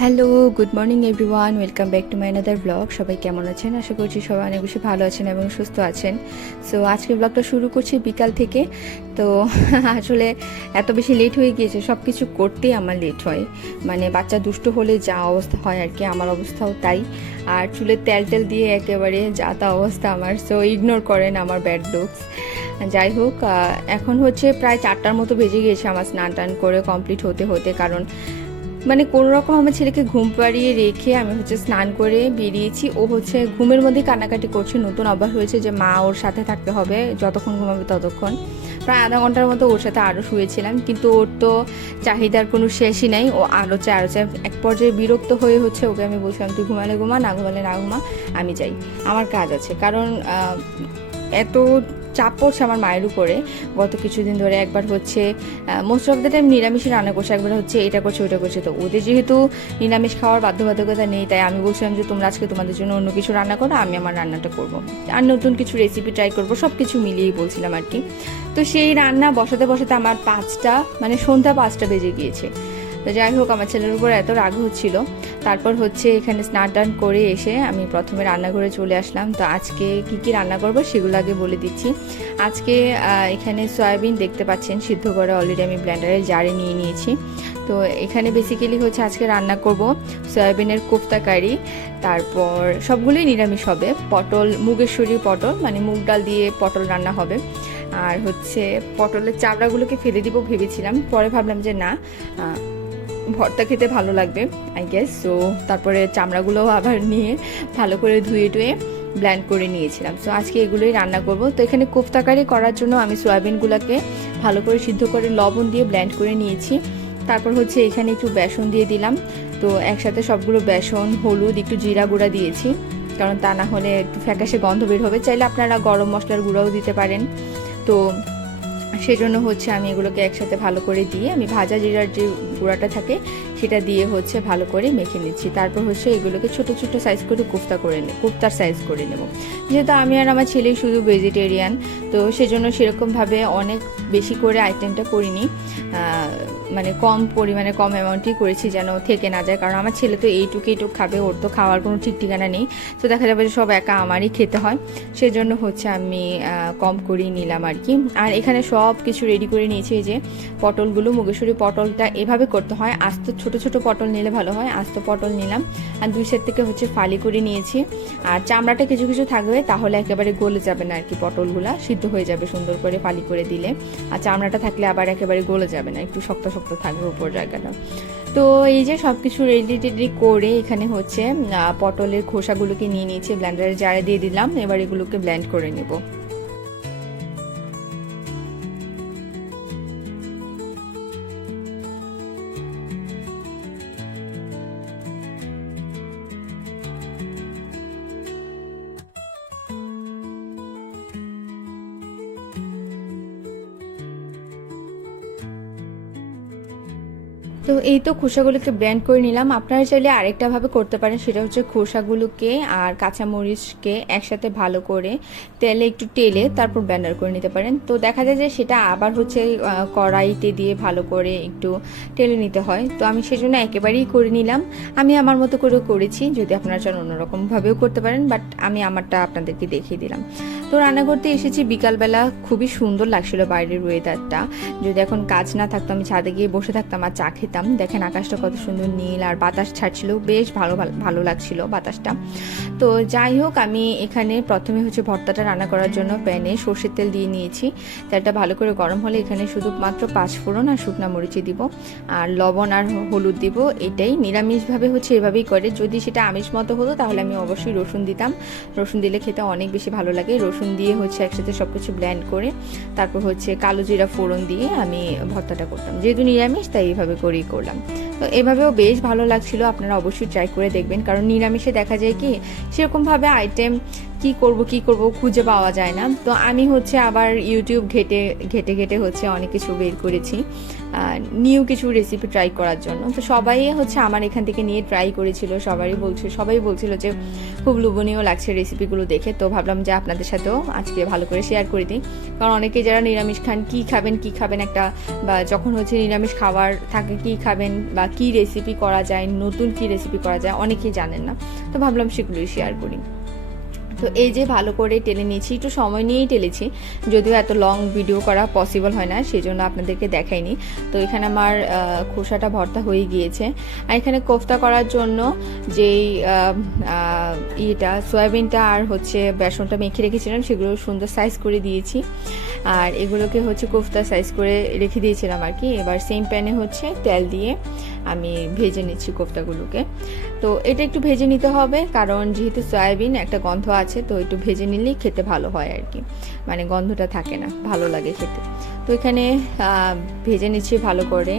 Hello, good morning everyone, welcome back to my another vlog সবাই কেমন আছেন? আশা করছি সবাই অনেক বেশি ভালো আছেন এবং সুস্থ আছেন। সো আজকে ব্লগটা শুরু করছি বিকাল থেকে। তো, আসলে এত বেশি লেট হয়ে গিয়েছে সব কিছু করতেই আমার লেট হয়। মানে বাচ্চা দুষ্ট হলে যা অবস্থা হয় আর কি, আমার অবস্থাও তাই। আর চুলের তেল টেল দিয়ে একেবারে যা তা অবস্থা আমার সো ইগনোর করেন আমার ব্যাড লুকস যাই হোক এখন হচ্ছে প্রায় চারটার মতো বেজে গিয়েছে আমার স্নান টান করে কমপ্লিট হতে হতে, কারণ মানে কোনো রকম আমার ছেলেকে ঘুম পাড়িয়ে রেখে আমি হচ্ছে স্নান করে বেরিয়েছি। ও হচ্ছে ঘুমের মধ্যে কান্নাকাটি করছে। নতুন অভ্যাস হয়েছে যে মা ওর সাথে থাকতে হবে, যতক্ষণ ঘুমাবে ততক্ষণ। প্রায় আধা ঘণ্টার মতো ওর সাথে আরও শুয়েছিলাম, কিন্তু ওর তো চাহিদার কোনো শেষই নাই। ও আরও চায় আরও চায় এক পর্যায়ে বিরক্ত হয়ে হচ্ছে ওকে আমি বলছিলাম, তুই ঘুমালে ঘুমা, না ঘুমালে না ঘুমা, আমি যাই। আমার কাজ আছে। কারণ এত চাপ পড়ছে আমার মায়ের উপরে। গত কিছুদিন ধরে একবার হচ্ছে মোস্ট অফ দ্য টাইম নিরামিষই রান্না করছে, একবার হচ্ছে এটা করছে ওটা করছে। তো ওদের যেহেতু নিরামিষ খাওয়ার বাধ্যবাধকতা নেই, তাই আমি বলছিলাম যে তোমরা আজকে তোমাদের জন্য অন্য কিছু রান্না করো, আমি আমার রান্নাটা করব। আর নতুন কিছু রেসিপি ট্রাই করব সব কিছু মিলিয়েই বলছিলাম আর কি। তো সেই রান্না বসাতে বসাতে আমার পাঁচটা মানে সন্ধ্যা পাঁচটা বেজে গিয়েছে। তো যাই হোক, আমার ছেলের উপর এত রাগ হচ্ছিল। তারপর হচ্ছে এখানে স্নান টান করে এসে আমি প্রথমে রান্নাঘরে চলে আসলাম। তো আজকে কি কি রান্না করব সেগুলো আগে বলে দিচ্ছি। আজকে এখানে সয়াবিন দেখতে পাচ্ছেন, সিদ্ধ করে অলরেডি আমি ব্ল্যান্ডারে জারে নিয়ে নিয়েছি। তো এখানে বেসিক্যালি হচ্ছে আজকে রান্না করব সয়াবিনের কোফতা কারি, তারপর সবগুলোই নিরামিষ হবে। পটল, মুগেশ্বরী পটল মানে মুগ ডাল দিয়ে পটল রান্না হবে। আর হচ্ছে পটলের চাবড়াগুলোকে ফেলে দিব ভেবেছিলাম, পরে ভাবলাম যে না ভর্তা খেতে ভালো লাগবে আই গেস সো তারপরে চামড়াগুলো আবার নিয়ে ভালো করে ধুয়ে টুয়ে ব্ল্যান্ড করে নিয়েছিলাম। সো আজকে এগুলোই রান্না করব। তো এখানে কোফতাকারি করার জন্য আমি সয়াবিনগুলোকে ভালো করে সিদ্ধ করে লবণ দিয়ে ব্ল্যান্ড করে নিয়েছি। তারপর হচ্ছে এখানে একটু বেসন দিয়ে দিলাম। তো একসাথে সবগুলো বেসন, হলুদ, একটু জিরা গুঁড়া দিয়েছি। কারণ তা না হলে একটু ফ্যাকাশে গন্ধ বের হবে। চাইলে আপনারা গরম মশলার গুঁড়াও দিতে পারেন। তো সেজন্য হচ্ছে আমি এগুলোকে একসাথে ভালো করে দিয়ে আমি ভাজা জিরার যে গুঁড়াটা থাকে, সেটা দিয়ে হচ্ছে ভালো করে মেখে নিচ্ছি। তারপর হচ্ছে এগুলোকে ছোট ছোট সাইজ করে কুফতা করে নেব কুফতার সাইজ করে নেব। যেহেতু আমি আর আমার ছেলে শুধু ভেজিটেরিয়ান তো সেজন্য সেরকমভাবে অনেক বেশি করে আইটেমটা করিনি। মানে কম পরিমাণে, কম অ্যামাউন্টই করেছি যেন থেকে না যায়, কারণ আমার ছেলে তো এইটুকু এইটুক খাবে, ওর তো খাওয়ার কোনো ঠিক ঠিকানা নেই। তো দেখা যাবে যে সব একা আমারই খেতে হয়। সেজন্য হচ্ছে আমি কম করেই নিলাম আর কি। আর এখানে সব কিছু রেডি করে নিয়েছি যে পটলগুলো, মুগেশ্বরী পটলটা এভাবে করতে হয়। আস্ত, ছোট ছোট পটল নিলে ভালো হয়। আস্ত পটল নিলাম। আর দুই সাইড থেকে হচ্ছে ফালি করে নিয়েছি। আর চামড়াটা কিছু কিছু থাকবে, তাহলে একেবারে গলে যাবে না আর কি পটলগুলো। সিদ্ধ হয়ে যাবে সুন্দর করে ফালি করে দিলে। আর চামড়াটা থাকলে আবার একেবারে গলে যাবে না। একটু শক্ত শক্ত থাকবে উপর জায়গাটা। তো এই যে সব কিছু রেডি টেডি করে এখানে হচ্ছে পটলের খোসাগুলোকে নিয়ে নিয়েছি ব্ল্যান্ডারে জারে দিয়ে দিলাম। এবার এগুলোকে ব্ল্যান্ড করে নেব। তো এই তো খোসাগুলোকে ব্লেন্ড করে নিলাম। আপনারা চাইলে আরেকটা ভাবে করতে পারেন, সেটা হচ্ছে খোসাগুলোকে আর কাঁচামরিচকে একসাথে ভালো করে তেলে একটু টেলে তারপর ব্লেন্ডার করে নিতে পারেন। তো দেখা যায় যে সেটা আবার হচ্ছে কড়াইতে দিয়ে ভালো করে একটু টেলে নিতে হয়। তো আমি সেজন্য একেবারেই করে নিলাম। আমি আমার মতো করেও করেছি, যদি আপনারা চান অন্যরকমভাবেও করতে পারেন, বাট আমি আমারটা আপনাদেরকে দেখিয়ে দিলাম। তো রান্না করতে এসেছি, বিকালবেলা খুবই সুন্দর লাগছিল বাইরের ওয়েদারটা যদি এখন কাজ না থাকতো, আমি ছাদে গিয়ে বসে থাকতাম আর চা খেতাম দেখেন আকাশটা কত সুন্দর নীল আর বাতাস ছাড়ছিল। বেশ ভালো, ভালো- লাগছিল বাতাসটা। তো যাই হোক, আমি এখানে প্রথমে হচ্ছে ভর্তাটা রান্না করার জন্য প্যানে সর্ষের তেল দিয়ে নিয়েছি। তেলটা ভালো করে গরম হলে এখানে শুধুমাত্র পাঁচ ফোড়ন আর শুকনা মরিচি দিব। আর লবণ আর হলুদ দিব, এটাই নিরামিষভাবে হচ্ছে এভাবেই করে। যদি সেটা আমিষ মতো হতো, তাহলে আমি অবশ্যই রসুন দিতাম। রসুন দিলে খেতে অনেক বেশি ভালো লাগে। রসুন দিয়ে হচ্ছে একসাথে সব কিছু ব্ল্যান্ড করে, তারপর হচ্ছে কালো জিরা ফোড়ন দিয়ে আমি ভর্তাটা করতাম। যেহেতু নিরামিষ, তাই এইভাবে করেই করলাম। তো এভাবেও বেশ ভালো লাগছিল, আপনারা অবশ্যই ট্রাই করে দেখবেন। কারণ নিরামিষে দেখা যায় কি, সেরকমভাবে আইটেম কি করব কি করব খুঁজে পাওয়া যায় না। তো আমি হচ্ছে আবার ইউটিউব ঘেটে ঘেটে ঘেটে হচ্ছে অনেক কিছু বের করেছি নিউ কিছু রেসিপি ট্রাই করার জন্য। তো সবাই হচ্ছে আমার এখান থেকে নিয়ে ট্রাই করেছিল, সবারই বলছিল সবাই বলছিল যে খুব লোভনীয় লাগছে রেসিপিগুলো দেখে। তো ভাবলাম যে আপনাদের সাথেও আজকে ভালো করে শেয়ার করে দিই। কারণ অনেকে যারা নিরামিষ খান, কি খাবেন কি খাবেন একটা, বা যখন হচ্ছে নিরামিষ খাবার থাকে, কি খাবেন, বা কি রেসিপি করা যায়, নতুন কি রেসিপি করা যায়, অনেকেই জানেন না। তো ভাবলাম সেগুলোই শেয়ার করি। তো এই যে ভালো করে টেলে নিয়েছি, একটু সময় নিয়েই টেলেছি, যদিও এত লং ভিডিও করা পসিবল হয় না সেই জন্য আপনাদেরকে দেখাইনি। তো এখানে আমার খোসাটা ভর্তা হয়ে গিয়েছে। আর এখানে কোফতা করার জন্য যেই ইয়েটা, সয়াবিনটা আর হচ্ছে বেসনটা মেখে রেখেছিলাম, সেগুলো সুন্দর সাইজ করে দিয়েছি। আর এগুলোকে হচ্ছে কোফতা সাইজ করে রেখে দিয়েছিলাম আর কি। এবার সেম প্যানে হচ্ছে তেল দিয়ে আমি ভেজে নিচ্ছি কোফতাগুলোকে। তো এটা একটু ভেজে নিতে হবে কারণ যেহেতু সয়াবিন একটা গন্ধ আছে, তো একটু ভেজে নিলেই খেতে ভালো হয় আর কি। মানে গন্ধটা থাকে না, ভালো লাগে খেতে। তো এখানে ভেজে নিচ্ছি ভালো করে।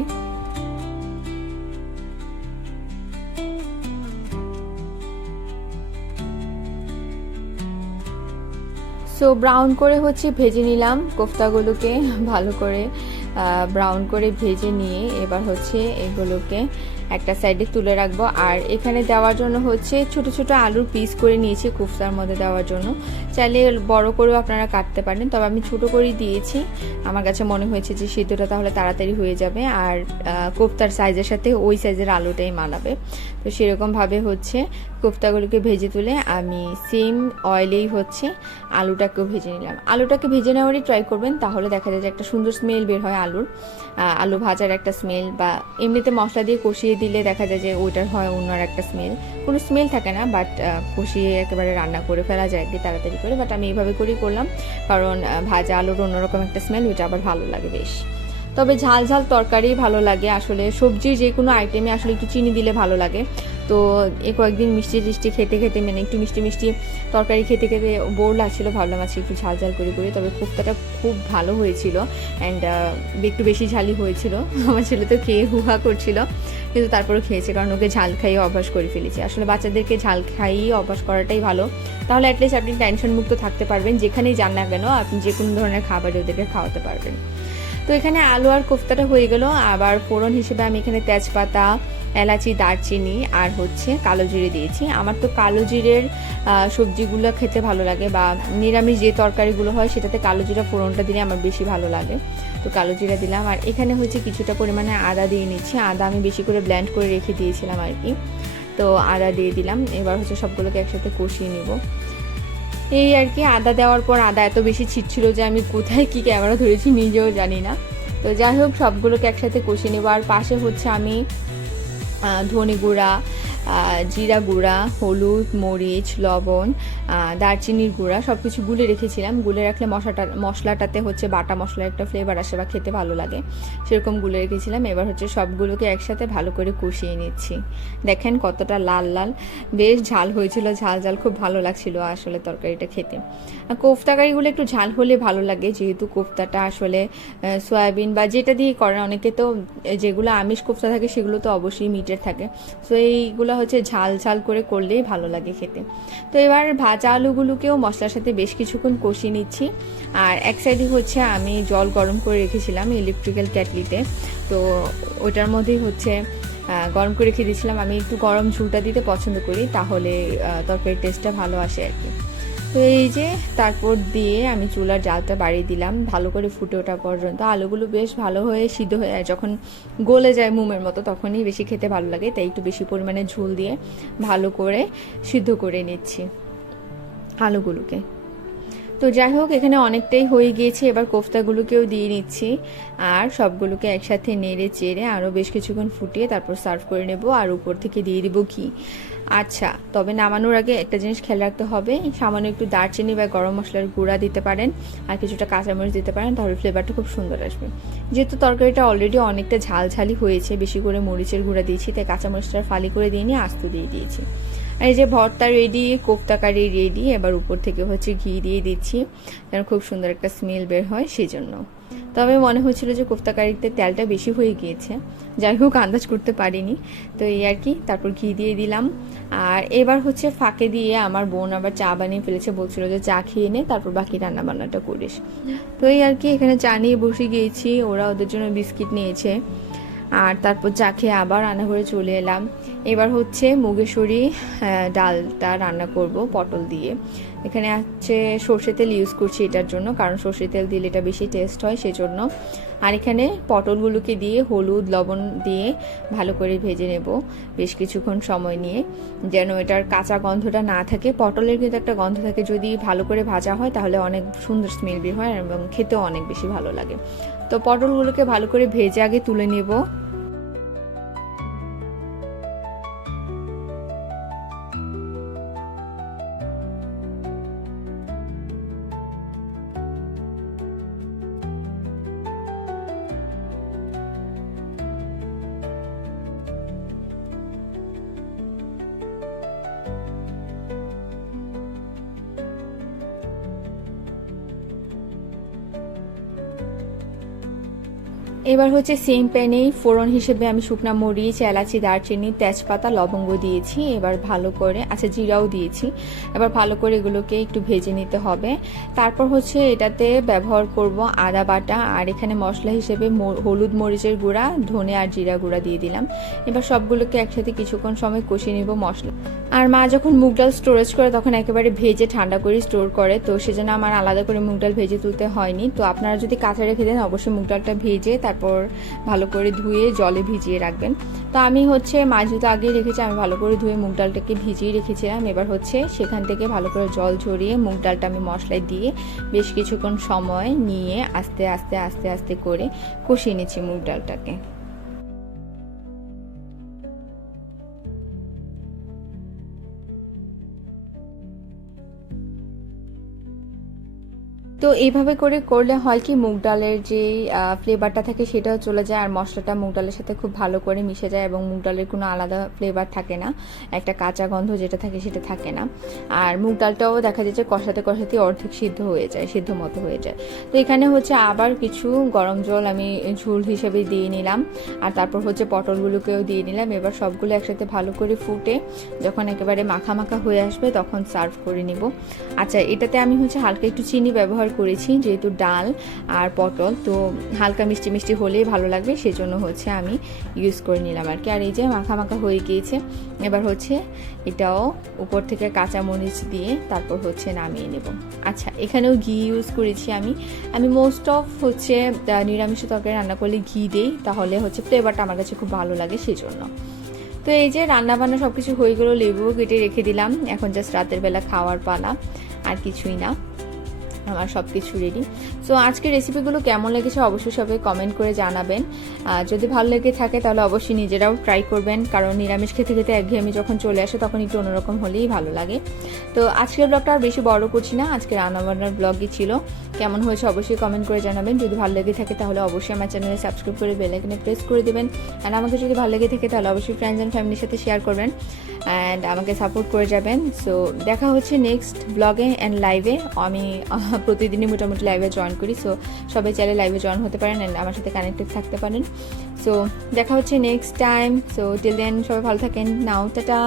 সো ব্রাউন করে হচ্ছে ভেজে নিলাম কোফতাগুলোকে, ভালো করে ব্রাউন করে ভেজে নিয়ে এবার হচ্ছে এগুলোকে একটা সাইডে তুলে রাখব। আর এখানে দেওয়ার জন্য হচ্ছে ছোট ছোট আলুর পিস করে নিয়েছি কুফতার মধ্যে দেওয়ার জন্য। চাইলে বড় করেও আপনারা কাটতে পারেন, তবে আমি ছোট করেই দিয়েছি। আমার কাছে মনে হয়েছে যে সিদ্ধটা তাহলে তাড়াতাড়ি হয়ে যাবে, আর কোফতার সাইজের সাথে ওই সাইজের আলুটাই মানাবে। তো সেরকমভাবে হচ্ছে কোফতাগুলোকে ভেজে তুলে আমি সেম অয়েলেই হচ্ছে আলুটাকেও ভেজে নিলাম। আলুটাকে ভেজে নেওয়ারই ট্রাই করবেন, তাহলে দেখা যায় যে একটা সুন্দর স্মেল বের হয় আলুর। আলু ভাজার একটা স্মেল বা এমনিতে মশলা দিয়ে কষিয়ে দিলে দেখা যায় যে ওইটার হয় অন্য আর একটা স্মেল কোনো স্মেল থাকে না বাট কষিয়ে একেবারে রান্না করে ফেলা যায় আর তাড়াতাড়ি করে বাট আমি এইভাবে করেই করলাম। কারণ ভাজা আলুর অন্যরকম একটা স্মেল ওইটা আবার ভালো লাগে বেশ। তবে ঝাল ঝাল তরকারি ভালো লাগে আসলে। সবজির যে কোনো আইটেমে আসলে একটু চিনি দিলে ভালো লাগে। তো এ কয়েকদিন মিষ্টি টিষ্টি খেতে খেতে মানে একটু মিষ্টি মিষ্টি তরকারি খেতে খেতে বোর লাগছিল। ভাবলাম আজকে একটু ঝাল ঝাল করে করি। তবে কোফতাটা খুব ভালো হয়েছিল অ্যান্ড একটু বেশি ঝালই হয়েছিল। আমার ছেলে তো খেয়ে হুহা করছিল। কিন্তু তারপরে খেয়েছে কারণ ওকে ঝাল খাইয়ে অভ্যাস করে ফেলেছে। আসলে বাচ্চাদেরকে ঝাল খাইয়ে অভ্যাস করাটাই ভালো। তাহলে অ্যাটলিস্ট আপনি টেনশন মুক্ত থাকতে পারবেন। যেখানেই যান না কেন, আপনি যে কোনো ধরনের খাবার ওদেরকে খাওয়াতে পারবেন। তো এখানে আলু আর কোফতাটা হয়ে গেল। আবার ফোড়ন হিসেবে আমি এখানে তেজপাতা, এলাচি, দারচিনি আর হচ্ছে কালো জিরে দিয়েছি। আমার তো কালো জিরের সবজিগুলো খেতে ভালো লাগে বা নিরামিষ যে তরকারিগুলো হয় সেটাতে কালো জিরা ফোড়নটা দিলে আমার বেশি ভালো লাগে। তো কালো জিরা দিলাম। আর এখানে হচ্ছে কিছুটা পরিমাণে আদা দিয়ে নিচ্ছি। আদা আমি বেশি করে ব্ল্যান্ড করে রেখে দিয়েছিলাম আর কি। তো আদা দিয়ে দিলাম। এবার হচ্ছে সবগুলোকে একসাথে কষিয়ে নিব। এই আর কি, আদা দেওয়ার পর আদা এত বেশি ছিটছিল যে আমি কোথায় কি ক্যামেরা ধরেছি নিজেও জানি না। তো যাই হোক, সবগুলোকে একসাথে কষে নেব। আর পাশে হচ্ছে আমি ধনে গুঁড়া জিরা গুঁড়া, হলুদ, মরিচ, লবণ দারচিনির গুঁড়া সব কিছু গুলে রেখেছিলাম। গুলে রাখলে মশলাটা মশলাটাতে হচ্ছে বাটা মশলার একটা ফ্লেভার আসে বা খেতে ভালো লাগে। সেরকম গুলে রেখেছিলাম। এবার হচ্ছে সবগুলোকে একসাথে ভালো করে কষিয়ে নিচ্ছি। দেখেন কতটা লাল লাল। বেশ ঝাল হয়েছিল, ঝাল ঝাল, খুব ভালো লাগছিল আসলে তরকারিটা খেতে। কোফতাকারিগুলো একটু ঝাল হলে ভালো লাগে, যেহেতু কোফতাটা আসলে সয়াবিন বা যেটা দিয়ে করেন, অনেকে তো যেগুলো আমিষ কোফতা থাকে সেগুলো তো অবশ্যই মিটের থাকে। সো এইগুলো হচ্ছে ঝাল ঝাল করে করলেই ভালো লাগে খেতে। তো এবার ভাজা আলুগুলোকেও মশলার সাথে বেশ কিছুক্ষণ কষিয়ে নিচ্ছি। আর এক সাইডে হচ্ছে আমি জল গরম করে রেখেছিলাম ইলেকট্রিক্যাল ক্যাটলিতে। তো ওটার মধ্যেই হচ্ছে গরম করে রেখে দিয়েছিলাম। আমি একটু গরম ঝুলটা দিতে পছন্দ করি, তাহলে তরকারির টেস্টটা ভালো আসে আর কি। তো এই যে তারপর দিয়ে আমি চুলার জালটা বাড়িয়ে দিলাম। ভালো করে ফুটে ওঠা পর্যন্ত। আলুগুলো বেশ ভালো হয়ে সিদ্ধ হয়ে যায়। যখন গলে যায় মোমের মতো, তখনই বেশি খেতে ভালো লাগে। তাই একটু বেশি পরিমাণে ঝোল দিয়ে ভালো করে সিদ্ধ করে নিচ্ছি আলুগুলোকে। তো যাই হোক, এখানে অনেকটাই হয়ে গিয়েছে। এবার কোফতাগুলোকেও দিয়ে নিচ্ছি আর সবগুলোকে একসাথে নেড়ে চেড়ে আরও বেশ কিছুক্ষণ ফুটিয়ে তারপর সার্ভ করে নেব। আর উপর থেকে দিয়ে দিব ঘি। আচ্ছা তবে নামানোর আগে একটা জিনিস খেয়াল রাখতে হবে। সামান্য একটু দারচিনি বা গরম মশলার গুঁড়া দিতে পারেন আর কিছুটা কাঁচামরিচ দিতে পারেন, তাহলে ফ্লেভারটা খুব সুন্দর আসবে। যেহেতু তরকারিটা অলরেডি অনেকটা ঝাল ঝালি হয়েছে, বেশি করে মরিচের গুঁড়া দিয়েছি, তাই কাঁচামরিচটা ফালি করে দিয়ে নিয়ে আস্ত দিয়ে দিয়েছি। আর এই যে ভর্তা রেডি কোফতাকারি রেডি এবার উপর থেকে হচ্ছে ঘি দিয়ে দিচ্ছি, যেন খুব সুন্দর একটা স্মেল বের হয় সেই জন্য তবে মনে হচ্ছিল যে কোফতা কারিতে তেলটা বেশি হয়ে গিয়েছে। যাই হোক, আন্দাজ করতে পারিনি। তো এই আর কি, তারপর ঘি দিয়ে দিলাম। আর এবার হচ্ছে ফাঁকে দিয়ে আমার বোন আবার চা বানিয়ে ফেলেছে, বলছিল যে চা খেয়ে নে, তারপর বাকি রান্না বান্নাটা করিস। তো এই আর কি, এখানে চা নিয়ে বসে গিয়েছি, ওরা ওদের জন্য বিস্কিট নিয়েছে। আর তারপর চা খেয়ে আবার রান্নাঘরে চলে এলাম। এবার হচ্ছে মুগেশ্বরী ডালটা রান্না করব পটল দিয়ে। এখানে আছে সর্ষে তেল ইউজ করছি এটার জন্য, কারণ সর্ষে তেল দিলে এটা বেশি টেস্ট হয় সেজন্য। আর এখানে পটলগুলোকে দিয়ে হলুদ, লবণ দিয়ে ভালো করে ভেজে নেব বেশ কিছুক্ষণ সময় নিয়ে। যেন এটার কাঁচা গন্ধটা না থাকে। পটলের কিন্তু একটা গন্ধ থাকে, যদি ভালো করে ভাজা হয় তাহলে অনেক সুন্দর স্মেল বের হয় এবং খেতেও অনেক বেশি ভালো লাগে। তো পটলগুলোকে ভালো করে ভেজে আগে তুলে নেব। এবার হচ্ছে সেম প্যানেই ফোড়ন হিসেবে আমি শুকনা মরিচ, এলাচি, দারচিনি, তেজপাতা, লবঙ্গ দিয়েছি। এবার ভালো করে আচ্ছা জিরাও দিয়েছি। এবার ভালো করে এগুলোকে একটু ভেজে নিতে হবে। তারপর হচ্ছে এটাতে ব্যবহার করব আদা বাটা। আর এখানে মশলা হিসেবে হলুদ মরিচের গুঁড়া, ধনে আর জিরা গুঁড়া দিয়ে দিলাম। এবার সবগুলোকে একসাথে কিছুক্ষণ সময় কষিয়ে নিব মশলা আর মা যখন মুগ ডাল স্টোরেজ করে, তখন একেবারে ভেজে ঠান্ডা করে স্টোর করে। তো সেজন্য আমার আলাদা করে মুগ ডাল ভেজে তুলতে হয়নি। তো আপনারা যদি কাঁচা রেখে দেন, অবশ্যই মুগ ডালটা ভেজে তারপর ভালো করে ধুয়ে জলে ভিজিয়ে রাখবেন। তো আমি হচ্ছে মাছ যেহেতু আগে রেখেছি, আমি ভালো করে ধুয়ে মুগ ডালটাকে ভিজিয়ে রেখেছিলাম। এবার হচ্ছে সেখান থেকে ভালো করে জল ঝরিয়ে মুগ ডালটা আমি মশলায় দিয়ে বেশ কিছুক্ষণ সময় নিয়ে আস্তে আস্তে আস্তে আস্তে করে কষিয়ে নিচ্ছি মুগ ডালটাকে। তো এইভাবে করে করলে হয় কি, মুগ ডালের যে ফ্লেভারটা থাকে সেটাও চলে যায় আর মশলাটা মুগ ডালের সাথে খুব ভালো করে মিশে যায় এবং মুগ ডালের কোনো আলাদা ফ্লেভার থাকে না। একটা কাঁচা গন্ধ যেটা থাকে সেটা থাকে না। আর মুগ ডালটাও দেখা যাচ্ছে কষাতে কষাতে অর্ধেক সিদ্ধ হয়ে যায়, সিদ্ধ মতো হয়ে যায়। তো এখানে হচ্ছে আবার কিছু গরম জল আমি ঝুল হিসেবে দিয়ে নিলাম। আর তারপর হচ্ছে পটলগুলোকেও দিয়ে নিলাম। এবার সবগুলো একসাথে ভালো করে ফুটে যখন একেবারে মাখা মাখা হয়ে আসবে তখন সার্ভ করে নিব। আচ্ছা এটাতে আমি হচ্ছে হালকা একটু চিনি ব্যবহার করেছি, যেহেতু ডাল আর পটল, তো হালকা মিষ্টি মিষ্টি হলেই ভালো লাগবে, সেজন্য হচ্ছে আমি ইউজ করে নিলাম আর কি। আর এই যে মাখা মাখা হয়ে গিয়েছে, এবার হচ্ছে এটাও উপর থেকে কাঁচা মরিচ দিয়ে তারপর হচ্ছে নামিয়ে নেব। আচ্ছা এখানেও ঘি ইউজ করেছি আমি। আমি মোস্ট অফ হচ্ছে নিরামিষ তরকারি রান্না করলে ঘি দিই, তাহলে হচ্ছে ফ্লেভারটা আমার কাছে খুব ভালো লাগে, সেজন্য। তো এই যে রান্না বান্না সব কিছু হয়ে গেলো, লেবুও কেটে রেখে দিলাম। এখন জাস্ট রাতের বেলা খাওয়ার পালা, আর কিছুই না। আমার সব কিছু রেডি সো আজকের রেসিপিগুলো কেমন লেগেছে অবশ্যই সবাই কমেন্ট করে জানাবেন। যদি ভালো লেগে থাকে তাহলে অবশ্যই নিজেরাও ট্রাই করবেন, কারণ নিরামিষ খেতে খেতে একঘেয়েমি যখন চলে আসে তখন একটু অন্যরকম হলেই ভালো লাগে। তো, আজকের ব্লগটা আর বেশি বড় করছি না, আজকে রান্নাবান্নার ব্লগই ছিল। কেমন হয়েছে অবশ্যই কমেন্ট করে জানাবেন। যদি ভালো লেগে থাকে তাহলে অবশ্যই আমার চ্যানেলে সাবস্ক্রাইব করে বেলাইকনে প্রেস করে দেবেন। অ্যান্ড আমাকে যদি ভালো লেগে থাকে তাহলে অবশ্যই ফ্রেন্ডস অ্যান্ড ফ্যামিলির সাথে শেয়ার করবেন। অ্যান্ড আমাকে সাপোর্ট করে যাবেন। সো দেখা হচ্ছে নেক্সট ব্লগে অ্যান্ড লাইভে আমি প্রতিদিনই মোটামুটি লাইভে জয়েন করি সো সবাই চাইলে লাইভে জয়েন হতে পারেন অ্যান্ড আমার সাথে কানেক্টেড থাকতে পারেন। সো দেখা হচ্ছে next time so till then সবাই ভালো থাকেন। নাও টাটা